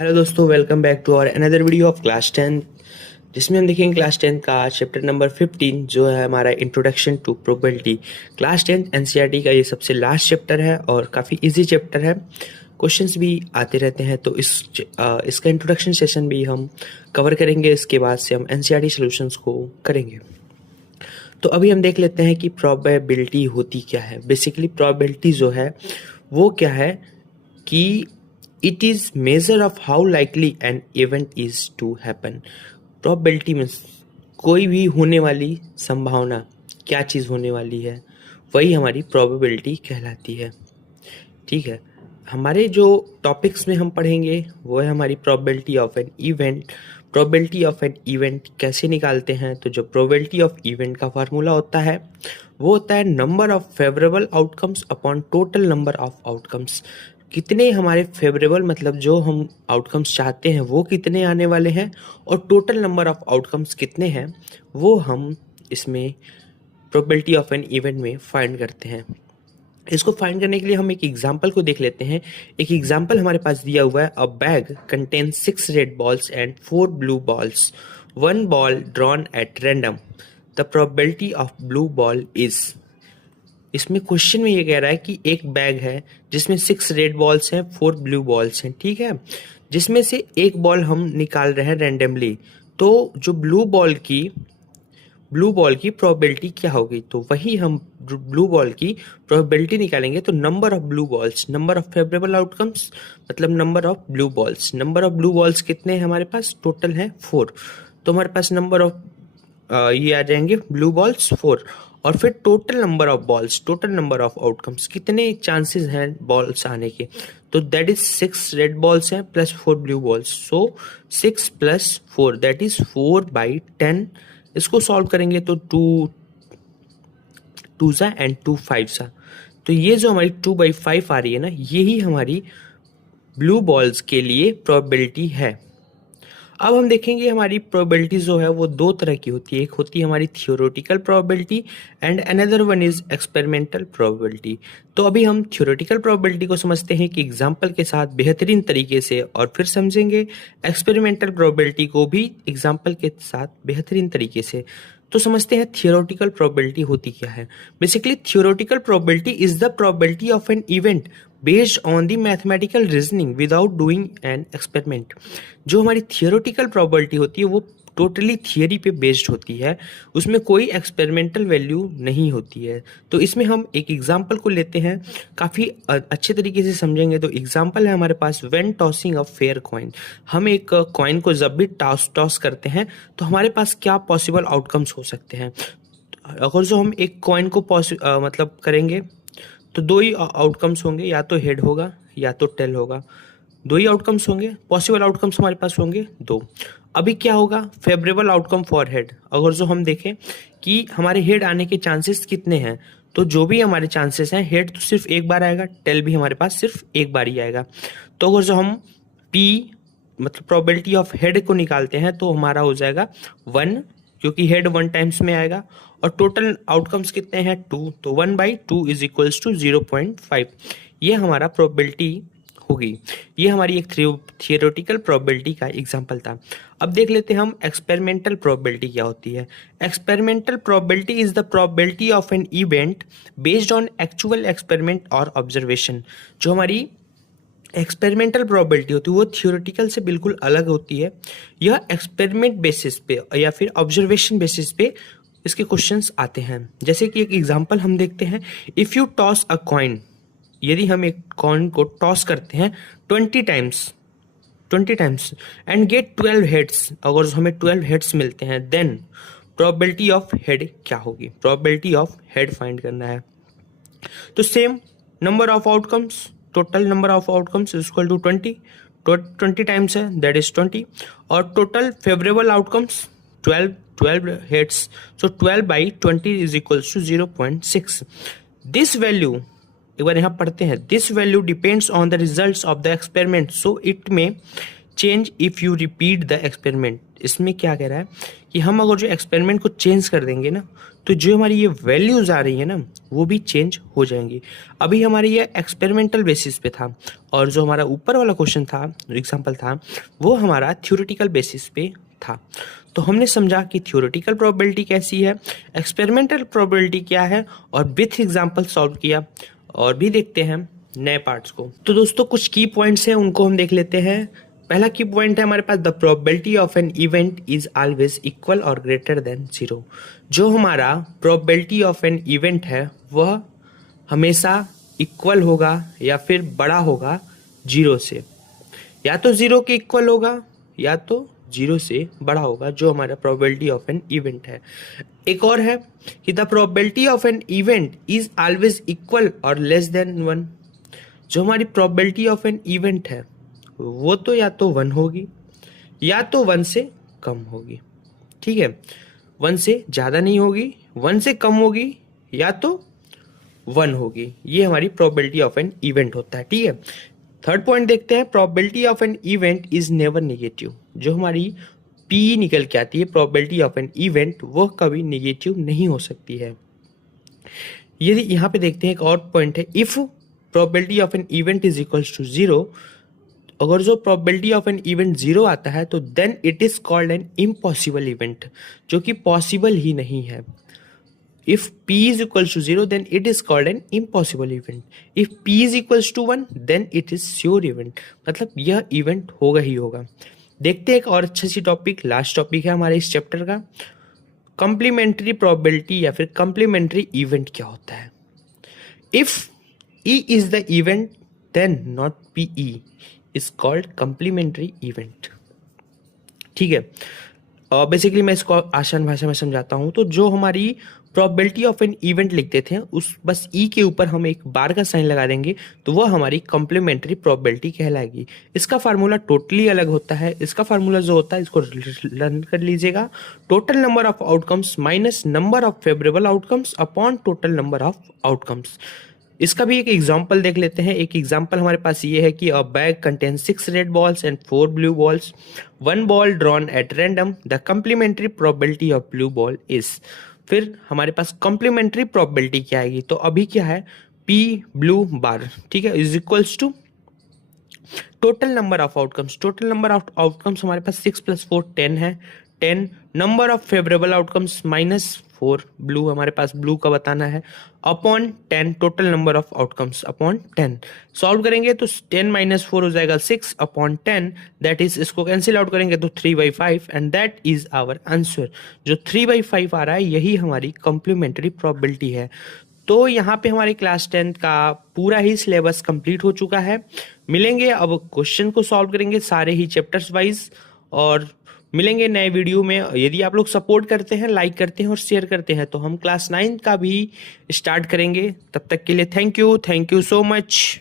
Hello दोस्तों, welcome back to our another video of class 10 जिसमें हम देखेंगे क्लास 10 का चैप्टर नंबर 15 जो है हमारा introduction to probability. Class 10 NCERT का ये सबसे लास्ट चैप्टर है और काफ़ी इजी चैप्टर है। क्वेश्चंस भी आते रहते हैं तो इसका इंट्रोडक्शन सेशन भी हम कवर करेंगे। इसके बाद से हम एनसीईआरटी सॉल्यूशंस को करेंगे। तो अभी हम देख लेते हैं कि प्रोबेबिलिटी होती क्या है। बेसिकली प्रोबेबिलिटी जो है वो क्या है कि it is measure of how likely an event is to happen. Probability में कोई भी होने वाली संभावना, क्या चीज़ होने वाली है, वही हमारी प्रोबेबिलिटी कहलाती है। ठीक है, हमारे जो टॉपिक्स में हम पढ़ेंगे वो है हमारी probability of an event. Probability of an event कैसे निकालते हैं? तो जो प्रोबेबिलिटी ऑफ इवेंट का फार्मूला होता है वो होता है number of favourable outcomes upon total number of outcomes. कितने हमारे फेवरेबल मतलब जो हम आउटकम्स चाहते हैं वो कितने आने वाले हैं और टोटल नंबर ऑफ आउटकम्स कितने हैं वो हम इसमें प्रोबेबिलिटी ऑफ एन इवेंट में फाइंड करते हैं। इसको फाइंड करने के लिए हम एक एग्जाम्पल को देख लेते हैं। एक एग्जाम्पल हमारे पास दिया हुआ है, अ bag contain 6 red balls and 4 blue balls, 1 ball drawn at random, the probability of blue ball is. इसमें क्वेश्चन में ये कह रहा है कि एक बैग है जिसमें 6 रेड बॉल्स हैं, 4 ब्लू बॉल्स हैं, ठीक है, जिसमें से एक बॉल हम निकाल रहे हैं रैंडमली। तो जो ब्लू बॉल की प्रोबेबिलिटी क्या होगी? तो वही हम ब्लू बॉल की प्रोबेबिलिटी निकालेंगे। तो number of blue balls, number of favourable outcomes मतलब number of blue balls. Number of blue balls कितने हैं हमारे पास? टोटल है 4। तो हमारे पास नंबर ऑफ ये आ जाएंगे ब्लू बॉल्स 4। और फिर total number of balls, total number of outcomes, कितने चांसेस हैं बॉल्स आने के? तो दैट इज 6 रेड बॉल्स हैं plus 4 blue balls. So 6 plus 4 that is 4/10। इसको सॉल्व करेंगे तो 2 सा एंड 2 5 सा। तो ये जो हमारी 2/5 आ रही है ना, यही हमारी ब्लू बॉल्स के लिए प्रोबेबिलिटी है। अब हम देखेंगे हमारी प्रोबेबिलिटी जो है वो दो तरह की होती है। एक होती है हमारी theoretical probability and another one is experimental probability. तो अभी हम थियोरेटिकल प्रोबेबिलिटी को समझते हैं कि एग्जांपल के साथ बेहतरीन तरीके से, और फिर समझेंगे एक्सपेरिमेंटल प्रोबेबिलिटी को भी एग्जांपल के साथ बेहतरीन तरीके से। तो समझते हैं थियोरेटिकल प्रोबेबिलिटी होती क्या है। Basically theoretical probability is the probability of an event based on the mathematical reasoning without doing an experiment. जो हमारी थियोरेटिकल प्रोबेबिलिटी होती है वो टोटली थियरी पे बेस्ड होती है, उसमें कोई एक्सपेरिमेंटल वैल्यू नहीं होती है। तो इसमें हम एक एग्जांपल को लेते हैं, काफ़ी अच्छे तरीके से समझेंगे। तो एग्जांपल है हमारे पास, when tossing a fair coin. हम एक कॉइन को जब भी टॉस करते हैं तो हमारे पास क्या पॉसिबल आउटकम्स हो सकते हैं। अगर जो हम एक कॉइन को मतलब करेंगे तो दो ही आउटकम्स होंगे, या तो हेड होगा या तो टेल होगा। दो ही आउटकम्स होंगे, पॉसिबल आउटकम्स हमारे पास होंगे दो। अभी क्या होगा? Favourable outcome for head. अगर जो हम देखें कि हमारे हेड आने के चांसेस कितने हैं, तो जो भी हमारे चांसेस हैं, हेड तो सिर्फ एक बार आएगा, टेल भी हमारे पास सिर्फ एक बार ही आएगा। तो अगर जो हम पी मतलब प्रोबेबिलिटी ऑफ हेड को निकालते हैं तो हमारा हो जाएगा 1, क्योंकि हेड 1 टाइम्स में आएगा। और टोटल आउटकम्स कितने हैं? 2। तो 1/2 इज इक्वल्स टू 0.5। ये हमारा प्रोबेबिलिटी होगी। ये हमारी एक थियोरेटिकल प्रोबेबिलिटी का एग्जांपल था। अब देख लेते हैं हम एक्सपेरिमेंटल प्रोबेबिलिटी क्या होती है। Experimental probability is the probability of an event based on actual experiment और ऑब्जर्वेशन। जो हमारी एक्सपेरिमेंटल प्रोबेबिलिटी होती है वो थियोरेटिकल से बिल्कुल अलग होती है। यह एक्सपेरिमेंट बेसिस पे या फिर ऑब्जर्वेशन बेसिस पे इसके क्वेश्चंस आते हैं। जैसे कि एक एग्जांपल हम देखते हैं, if you toss a coin. यदि हम एक कॉइन को टॉस करते हैं 20 टाइम्स एंड गेट 12 हेड्स, अगर हमें 12 हेड्स मिलते हैं, देन प्रोबेबिलिटी ऑफ हेड क्या होगी? प्रोबेबिलिटी ऑफ हेड फाइंड करना है। तो same number of outcomes, total number of outcomes is equal to 20 times है, दैट इज 20। और total favourable outcomes 12 heads, so 12/20 is equals to 0.6। This value, एक बार यहाँ पढ़ते हैं, this value depends on the results of the experiment, so it may change if you repeat the experiment. इसमें क्या कह रहा है कि हम अगर जो एक्सपेरिमेंट को चेंज कर देंगे ना, तो जो हमारी ये वैल्यूज़ आ रही है ना, वो भी चेंज हो जाएंगी। अभी हमारे ये एक्सपेरिमेंटल बेसिस पे था, और जो हमारा ऊपर वाला क्वेश्चन था, एग्जाम्पल था, वो हमारा थ्योरेटिकल बेसिस पे था। तो हमने समझा कि थ्योरेटिकल प्रोबेबिलिटी कैसी है, एक्सपेरिमेंटल प्रोबेबिलिटी क्या है, और विथ एग्जाम्पल सॉल्व किया। और भी देखते हैं नए पार्ट्स को। तो दोस्तों कुछ की पॉइंट्स हैं, उनको हम देख लेते हैं। पहला की पॉइंट है हमारे पास, the probability of an event is always equal और ग्रेटर देन 0। जो हमारा प्रोबेबिलिटी ऑफ एन इवेंट है वह हमेशा इक्वल होगा या फिर बड़ा होगा 0 से, या तो 0 के इक्वल होगा या तो 0 से बड़ा होगा, जो हमारा प्रोबेबिलिटी ऑफ एन इवेंट है। एक और है कि the probability of an event is always equal और लेस देन 1। जो हमारी प्रोबेबिलिटी ऑफ एन इवेंट है वो तो या तो 1 होगी या तो 1 से कम होगी। ठीक है, 1 से ज़्यादा नहीं होगी, 1 से कम होगी, या तो 1 होगी। ये हमारी प्रोबेबिलिटी ऑफ एन इवेंट होता है। ठीक है, थर्ड पॉइंट देखते हैं, probability of an event is never negative. जो हमारी पी निकल के आती है प्रोबेबिलिटी ऑफ एन इवेंट, वह कभी नेगेटिव नहीं हो सकती है। यदि यहाँ पे देखते हैं एक और पॉइंट है, if probability of an event is equals to 0, अगर जो प्रोबेबिलिटी ऑफ एन इवेंट 0 आता है तो then it is called an impossible event, जो कि पॉसिबल ही नहीं है। If p is equals to 0, then it is called an impossible event. If p is equals to 1, then it is sure event. मतलब यह event होगा ही होगा। देखते हैं एक और अच्छा सी टॉपिक, लास्ट टॉपिक है हमारे इस चैप्टर का, कंप्लीमेंट्री प्रोबेबिलिटी या फिर कंप्लीमेंट्री इवेंट क्या होता है। If e is the event, then not pe is called complementary event। ठीक है, बेसिकली मैं इसको आसान भाषा में समझाता हूँ। तो जो हमारी प्रोबेबिलिटी ऑफ एन इवेंट लिखते थे, उस बस ई के ऊपर हम एक बार का साइन लगा देंगे तो वह हमारी कॉम्प्लीमेंट्री प्रोबेबिलिटी कहलाएगी। इसका फार्मूला टोटली अलग होता है। इसका फार्मूला जो होता है, इसको लर्न कर लीजिएगा, total number of outcomes minus number of favourable outcomes upon total number of outcomes. इसका भी एक एग्जाम्पल देख लेते हैं। एक एग्जाम्पल हमारे पास ये है कि a bag contains 6 red balls and 4 blue balls, 1 ball drawn at random, the complementary probability of blue ball is. फिर हमारे पास कॉम्प्लीमेंट्री प्रोबेबिलिटी क्या आएगी, तो अभी क्या है, पी ब्लू बार, ठीक है, is equals to total number of outcomes. Total number of outcomes हमारे पास 6 + 4 10 है, 10 number of favourable outcomes -4, blue हमारे पास ब्लू का बताना है, upon 10 total number of outcomes upon 10। Solve करेंगे तो 10 - 4 हो जाएगा 6 अपॉन 10, दैट इज, इसको कैंसिल आउट करेंगे तो 3/5, and that is our answer. जो 3/5 आ रहा है यही हमारी कॉम्प्लीमेंट्री प्रोबेबिलिटी है। तो यहाँ पे हमारे क्लास 10 का पूरा ही सिलेबस कंप्लीट हो चुका है। मिलेंगे, अब क्वेश्चन को सॉल्व करेंगे सारे ही चैप्टर्स वाइज, और मिलेंगे नए वीडियो में। यदि आप लोग सपोर्ट करते हैं, लाइक करते हैं और शेयर करते हैं, तो हम क्लास 9 का भी स्टार्ट करेंगे। तब तक के लिए थैंक यू सो मच।